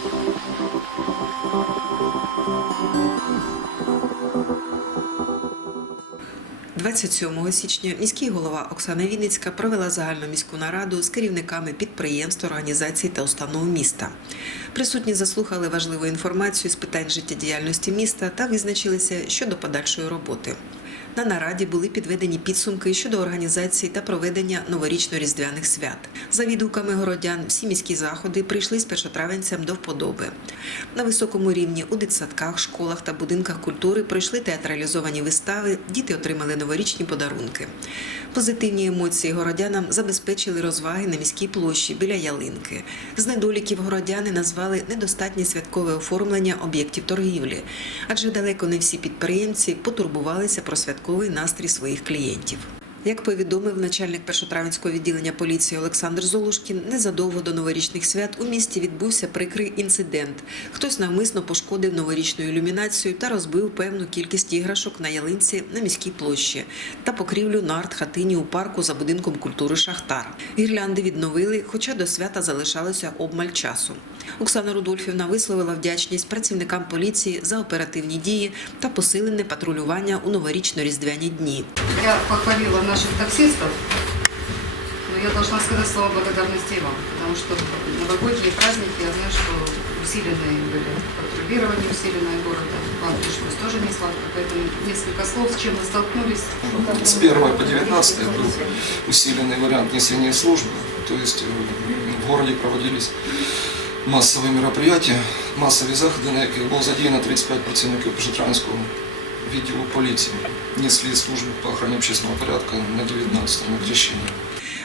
– 27 січня міський голова Оксана Вінницька провела загальну міську нараду з керівниками підприємств, організацій та установ міста. Присутні заслухали важливу інформацію з питань життєдіяльності міста та визначилися щодо подальшої роботи. На нараді були підведені підсумки щодо організації та проведення новорічно-різдвяних свят. За відгуками городян, всі міські заходи прийшли з першотравенцям до вподоби. На високому рівні у дитсадках, школах та будинках культури пройшли театралізовані вистави, діти отримали новорічні подарунки. Позитивні емоції городянам забезпечили розваги на міській площі біля ялинки. З недоліків городяни назвали недостатнє святкове оформлення об'єктів торгівлі, адже далеко не всі підприємці потурбувалися про святковий настрій своїх клієнтів. Як повідомив начальник першотравенського відділення поліції Олександр Золушкін, незадовго до новорічних свят у місті відбувся прикрий інцидент. Хтось навмисно пошкодив новорічну ілюмінацію та розбив певну кількість іграшок на ялинці на міській площі та покрівлю на арт-хатині у парку за будинком культури Шахтар. Гірлянди відновили, хоча до свята залишалося обмаль часу. Оксана Рудольфівна висловила вдячність працівникам поліції за оперативні дії та посилене патрулювання у новорічно-різдвяні дні. Я похвалила наших таксистов, но я должна сказать слова благодарности и вам, потому что в новогодние праздники я знаю, что усиленные были патрулирование, усиленное города. Вам пришлось тоже не сладко, поэтому несколько слов, с чем вы столкнулись. С 1 по 19 был усиленный вариант несения службы. То есть э, в городе проводились массовые мероприятия, массовые заходи, на яких було задіяно 35 працівників Пожитранського відділу поліції. Несли службу по охороні общественного порядку на 19 на Крещення.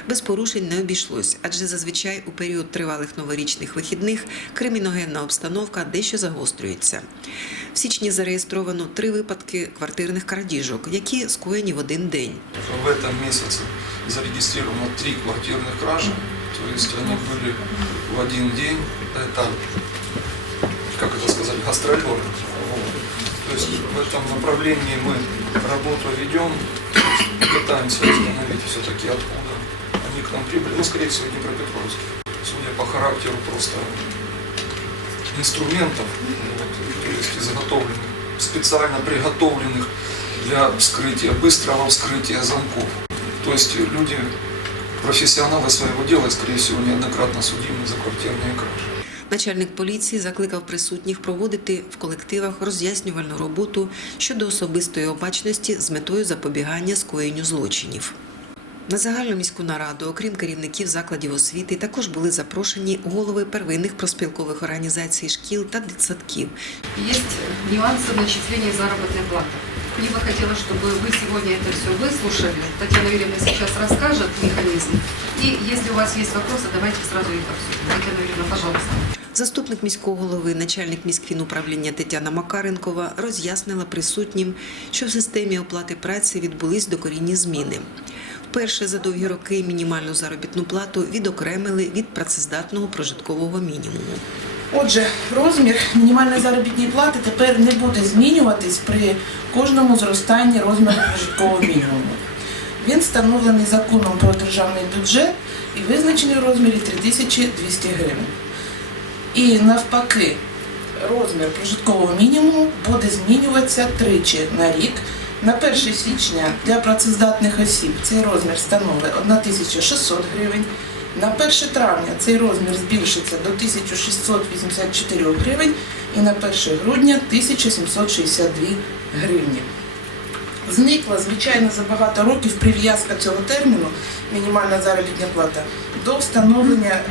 Без порушень не обійшлось, адже зазвичай у період тривалих новорічних вихідних криміногенна обстановка дещо загострюється. В січні зареєстровано три випадки квартирних крадіжок, які скоєні в один день. В этом месяце зарегистрировано три квартирных кражи, то есть они были в один день. Это, как это сказать, гастролеры. То есть в этом направлении мы работу ведем, пытаемся установить все-таки откуда они к нам прибыли. Ну, скорее всего, Днепропетровск. Судя по характеру просто инструментов, вот, изготовленных, специально приготовленных для вскрытия, быстрого вскрытия замков. То есть люди, профессионалы своего дела, скорее всего, неоднократно судимы за квартирные кражи. Начальник поліції закликав присутніх проводити в колективах роз'яснювальну роботу щодо особистої обачності з метою запобігання скоєнню злочинів. На загальну міську нараду, окрім керівників закладів освіти, також були запрошені голови первинних проспілкових організацій шкіл та дитсадків, Есть нюансы начисления заработной платы. Мне бы хотелось, чтобы вы сегодня это все выслушали. Татьяна Юрьевна сейчас расскажет механизм. И если у вас есть вопросы, давайте сразу их обсудим. Татьяна Юрьевна, пожалуйста. Заступник міського голови, начальник міськфінуправління Тетяна Макаренкова роз'яснила присутнім, що в системі оплати праці відбулись докорінні зміни. Вперше за довгі роки мінімальну заробітну плату відокремили від працездатного прожиткового мінімуму. Отже, розмір мінімальної заробітної плати тепер не буде змінюватись при кожному зростанні розміру прожиткового мінімуму. Він встановлений законом про державний бюджет і визначений у розмірі 3200 гривень. І навпаки, розмір прожиткового мінімуму буде змінюватися тричі на рік. На 1 січня для працездатних осіб цей розмір становить 1600 гривень. На 1 травня цей розмір збільшиться до 1684 гривень і на 1 грудня 1762 гривні. Зникла, звичайно, за багато років прив'язка цього терміну мінімальна заробітна плата до встановлення е,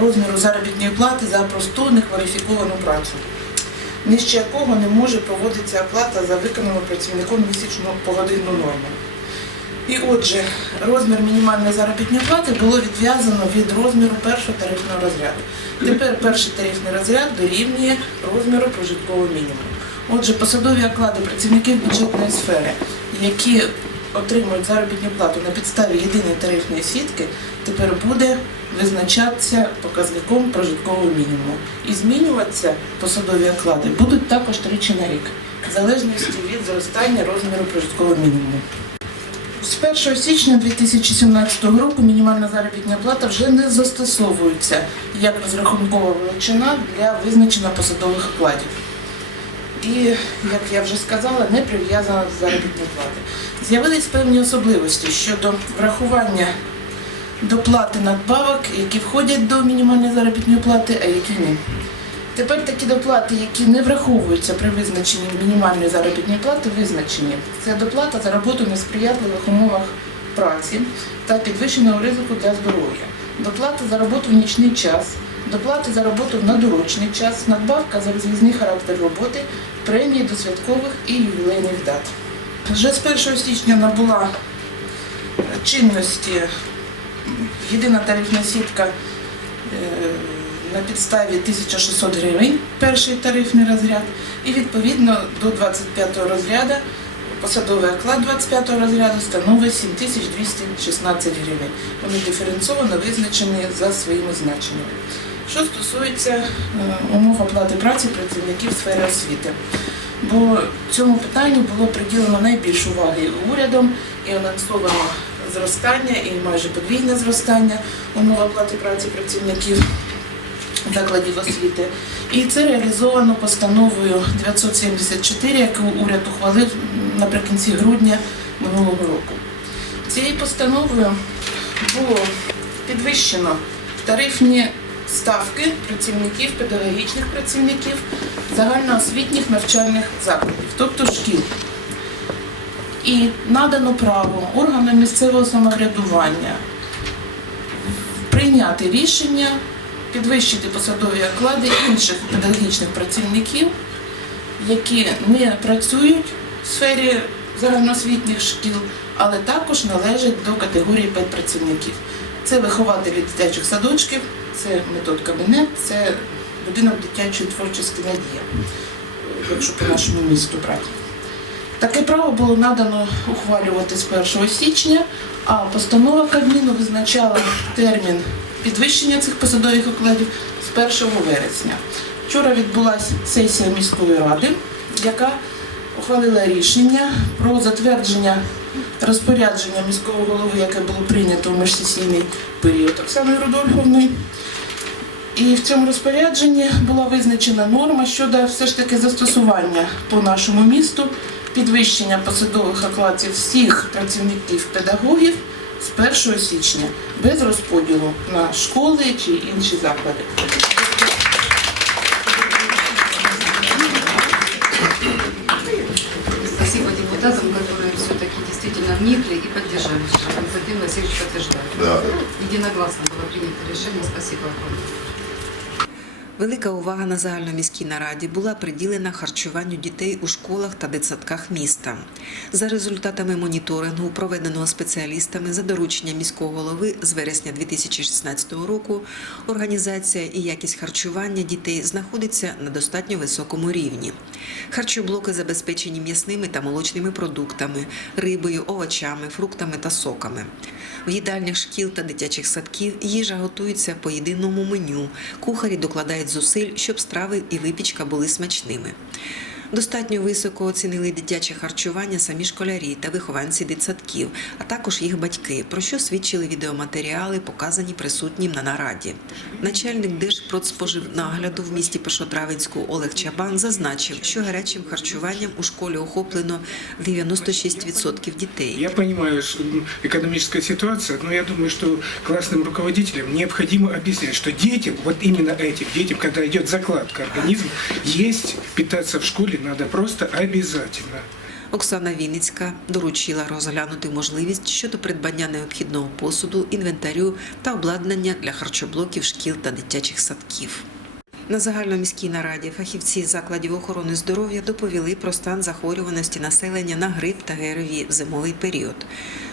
розміру заробітної плати за просту некваліфіковану працю, нижче якого не може проводитися оплата за виконану працівником місячну погодинну норму. І отже, розмір мінімальної заробітної плати було відв'язано від розміру першого тарифного розряду. Тепер перший тарифний розряд дорівнює розміру прожиткового мінімуму. Отже, посадові оклади працівників бюджетної сфери, які отримують заробітну плату на підставі єдиної тарифної сітки, тепер буде визначатися показником прожиткового мінімуму. І змінюватися посадові оклади будуть також тричі на рік, в залежності від зростання розміру прожиткового мінімуму. З 1 січня 2017 року мінімальна заробітна плата вже не застосовується як розрахункова величина для визначення посадових окладів. І, як я вже сказала, не прив'язана до заробітної плати. З'явились певні особливості щодо врахування доплати надбавок, які входять до мінімальної заробітної плати, а які ні. Тепер такі доплати, які не враховуються при визначенні мінімальної заробітної плати, визначені. Це доплата за роботу в несприятливих умовах праці та підвищеного ризику для здоров'я, доплата за роботу в нічний час, доплати за роботу в надурочний час, надбавка за розвізний характер роботи, премії до святкових і ювілейних дат. Вже з 1 січня набула чинності єдина тарифна сітка е, на підставі 1600 гривень перший тарифний розряд, і відповідно до 25 розряду посадовий оклад 25 розряду становить 7216 гривень. Вони диференційовано визначені за своїми значеннями. Що стосується е, умов оплати праці працівників сфери освіти, бо цьому питанню було приділено найбільш уваги урядом і анонсовано зростання і майже подвійне зростання умов оплати праці працівників закладів освіти. І це реалізовано постановою 974, яку уряд ухвалив наприкінці грудня минулого року. Цією постановою було підвищено тарифні ставки працівників, педагогічних працівників загальноосвітніх навчальних закладів, тобто шкіл. І надано право органам місцевого самоврядування прийняти рішення підвищити посадові оклади інших педагогічних працівників, які не працюють в сфері загальноосвітніх шкіл, але також належать до категорії педпрацівників. Це вихователі дитячих садочків, це метод кабінет, це будинок дитячої творчості надія, якщо по нашому місту брати. Таке право було надано ухвалювати з 1 січня, а постанова Кабміну визначала термін підвищення цих посадових окладів з 1 вересня. Вчора відбулася сесія міської ради, яка ухвалила рішення про затвердження розпорядження міського голови, яке було прийнято в міжсесійний період Оксаною Рудольфовною. І в цьому розпорядженні була визначена норма щодо все ж таки застосування по нашому місту підвищення посадових окладів всіх працівників педагогів з 1 січня без розподілу на школи чи інші заклади. Спасибо депутатам, которые все-таки действительно вникли и поддержали, Константин Васильевич подтверждает. Да. Единогласно было принято решение. Спасибо огромное. Велика увага на загальноміській нараді була приділена харчуванню дітей у школах та дитсадках міста. За результатами моніторингу, проведеного спеціалістами за дорученням міського голови з вересня 2016 року, організація і якість харчування дітей знаходиться на достатньо високому рівні. Харчоблоки забезпечені м'ясними та молочними продуктами, рибою, овочами, фруктами та соками. В їдальнях шкіл та дитячих садків їжа готується по єдиному меню. Кухарі докладають зусиль, щоб страви і випічка були смачними. Достатньо високо оцінили дитяче харчування самі школярі та вихованці дитсадків, а також їх батьки, про що свідчили відеоматеріали, показані присутнім на нараді. Начальник Держпродспоживнагляду в місті Першотравенську Олег Чабан зазначив, що гарячим харчуванням у школі охоплено 96% дітей. Я понимаю что, м, экономическая ситуация, но я думаю, что классным руководителям необходимо объяснять, что детям, вот именно этим детям, когда идет закладка организма, есть, питаться в школе надо просто обязательно. Оксана Вінницька доручила розглянути можливість щодо придбання необхідного посуду, інвентарю та обладнання для харчоблоків шкіл та дитячих садків. На загальноміській нараді фахівці закладів охорони здоров'я доповіли про стан захворюваності населення на грип та ГРВІ в зимовий період.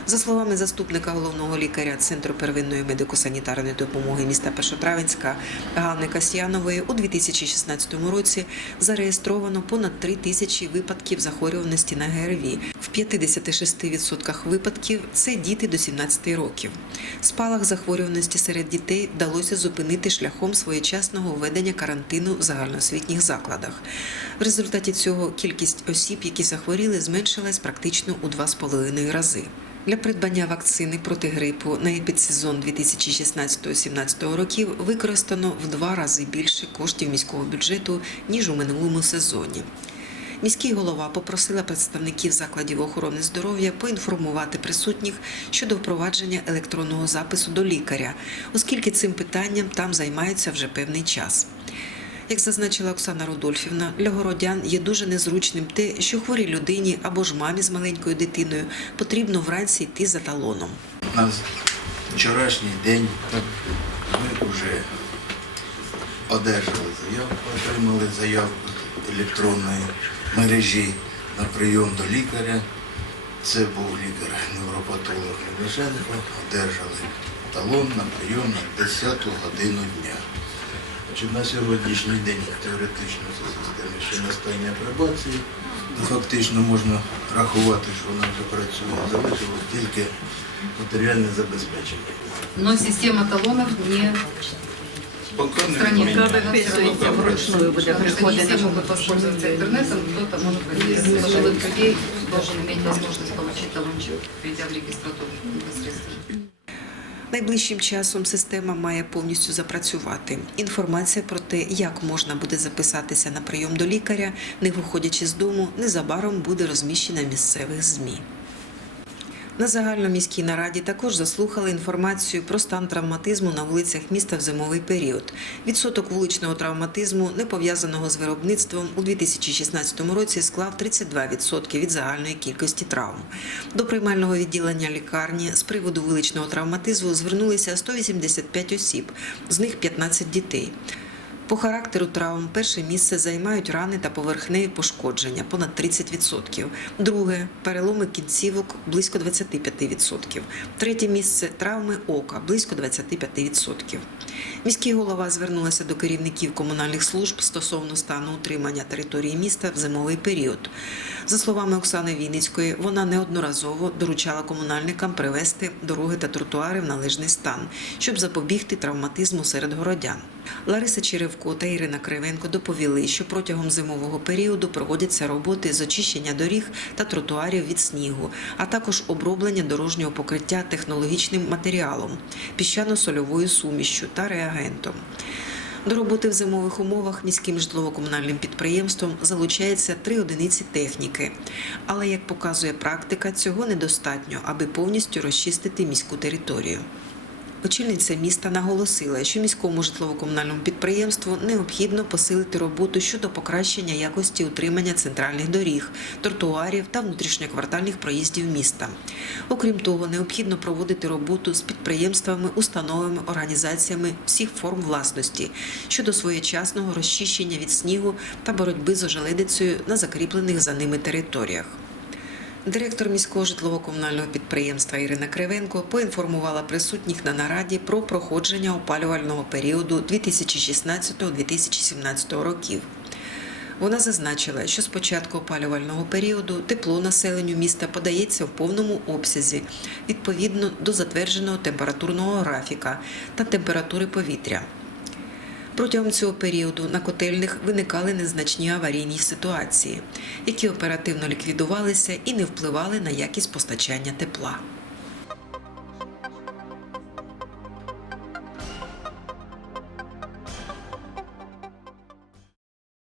За словами заступника головного лікаря Центру первинної медико-санітарної допомоги міста Першотравенська Ганни Касьянової, у 2016 році зареєстровано понад 3 тисячі випадків захворюваності на ГРВІ. В 56% випадків це діти до 17 років. Спалах захворюваності серед дітей вдалося зупинити шляхом своєчасного введення карантину в загальноосвітніх закладах. В результаті цього кількість осіб, які захворіли, зменшилась практично у 2,5 рази. Для придбання вакцини проти грипу на епідсезон 2016-17 років використано в два рази більше коштів міського бюджету ніж у минулому сезоні. Міський голова попросила представників закладів охорони здоров'я поінформувати присутніх щодо впровадження електронного запису до лікаря, оскільки цим питанням там займаються вже певний час. Як зазначила Оксана Рудольфівна, для городян є дуже незручним те, що хворій людині або ж мамі з маленькою дитиною потрібно вранці йти за талоном. На вчорашній день ми вже одержали заявку, отримали заявку електронної мережі на прийом до лікаря. Це був лікар-невропатолог Левашенко, одержали талон на прийом на 10 годину дня. Значить, на сьогоднішній день теоретично це система ще не стає апробації. Ну, Фактично можна рахувати, що вона вже працює. Залишилось тільки матеріальне забезпечення. Но система талонов не Поки не стране. вручную буде приходити. все могут воспользоваться интернетом, кто-то может быть из пожилых людей должен иметь возможность получить талончик, придя в регистратуру непосредственно. Найближчим часом система має повністю запрацювати. Інформація про те, як можна буде записатися на прийом до лікаря, не виходячи з дому, незабаром буде розміщена в місцевих ЗМІ. На загальноміській нараді також заслухали інформацію про стан травматизму на вулицях міста в зимовий період. Відсоток вуличного травматизму, не пов'язаного з виробництвом, у 2016 році склав 32% від загальної кількості травм. До приймального відділення лікарні з приводу вуличного травматизму звернулися 185 осіб, з них 15 дітей. По характеру травм перше місце займають рани та поверхневі пошкодження понад 30%. Друге переломи кінцівок близько 25%. Третє місце травми ока близько 25%. Міський голова звернулася до керівників комунальних служб стосовно стану утримання території міста в зимовий період. За словами Оксани Вінницької, вона неодноразово доручала комунальникам привести дороги та тротуари в належний стан, щоб запобігти травматизму серед городян. Лариса Черевко та Ірина Кривенко доповіли, що протягом зимового періоду проводяться роботи з очищення доріг та тротуарів від снігу, а також оброблення дорожнього покриття технологічним матеріалом, піщано-сольовою сумішчю та реагентом. До роботи в зимових умовах міським житлово-комунальним підприємством залучається три одиниці техніки. Але як показує практика, цього недостатньо, аби повністю розчистити міську територію. Очільниця міста наголосила, що міському житлово-комунальному підприємству необхідно посилити роботу щодо покращення якості утримання центральних доріг, тротуарів та внутрішньоквартальних проїздів міста. Окрім того, необхідно проводити роботу з підприємствами, установами, організаціями всіх форм власності щодо своєчасного розчищення від снігу та боротьби з ожеледицею на закріплених за ними територіях. Директор міського житлово-комунального підприємства Ірина Кривенко поінформувала присутніх на нараді про проходження опалювального періоду 2016-2017 років. Вона зазначила, що з початку опалювального періоду тепло населенню міста подається в повному обсязі відповідно до затвердженого температурного графіка та температури повітря. Протягом цього періоду на котельних виникали незначні аварійні ситуації, які оперативно ліквідувалися і не впливали на якість постачання тепла.